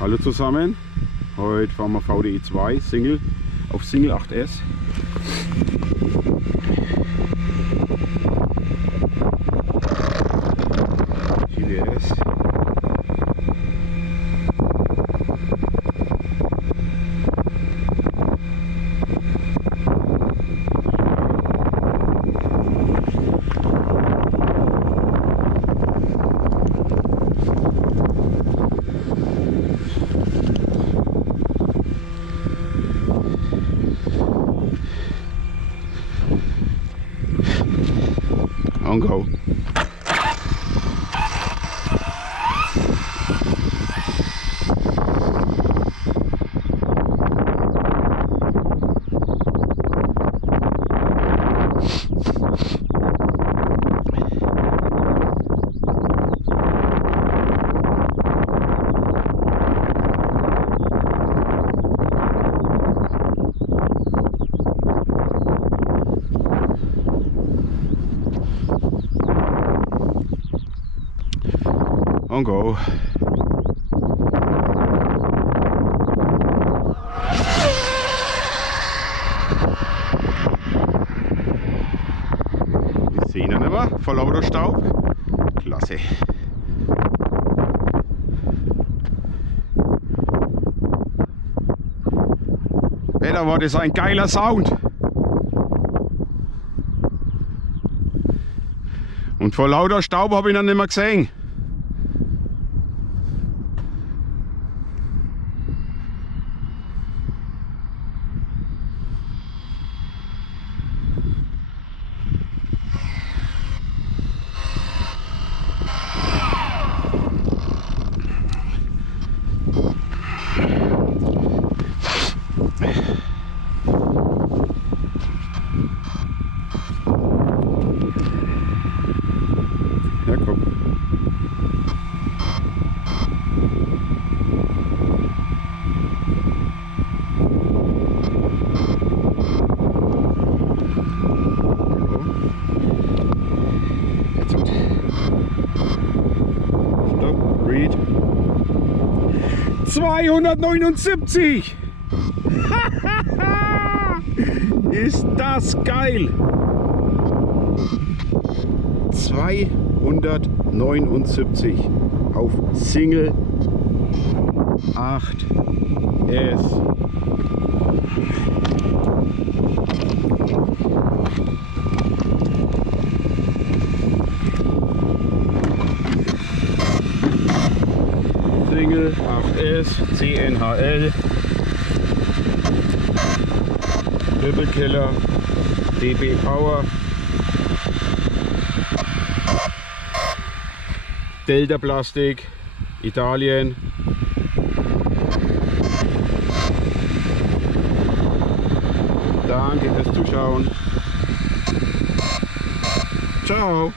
Hallo zusammen, heute fahren wir VTE2 Single auf Single 8S. GPS. On go. On go. Ich sehe ihn nicht mehr, vor lauter Staub. Klasse. Da war das ein geiler Sound. Und vor lauter Staub habe ich ihn nicht mehr gesehen. Ja, guck. Jetzt gut. Stopp, read. 279! Ist das geil! 279 auf Single 8S. Single 8S CNHL Doppelkeller DB Power Delta Plastik, Italien. Danke fürs Zuschauen. Ciao.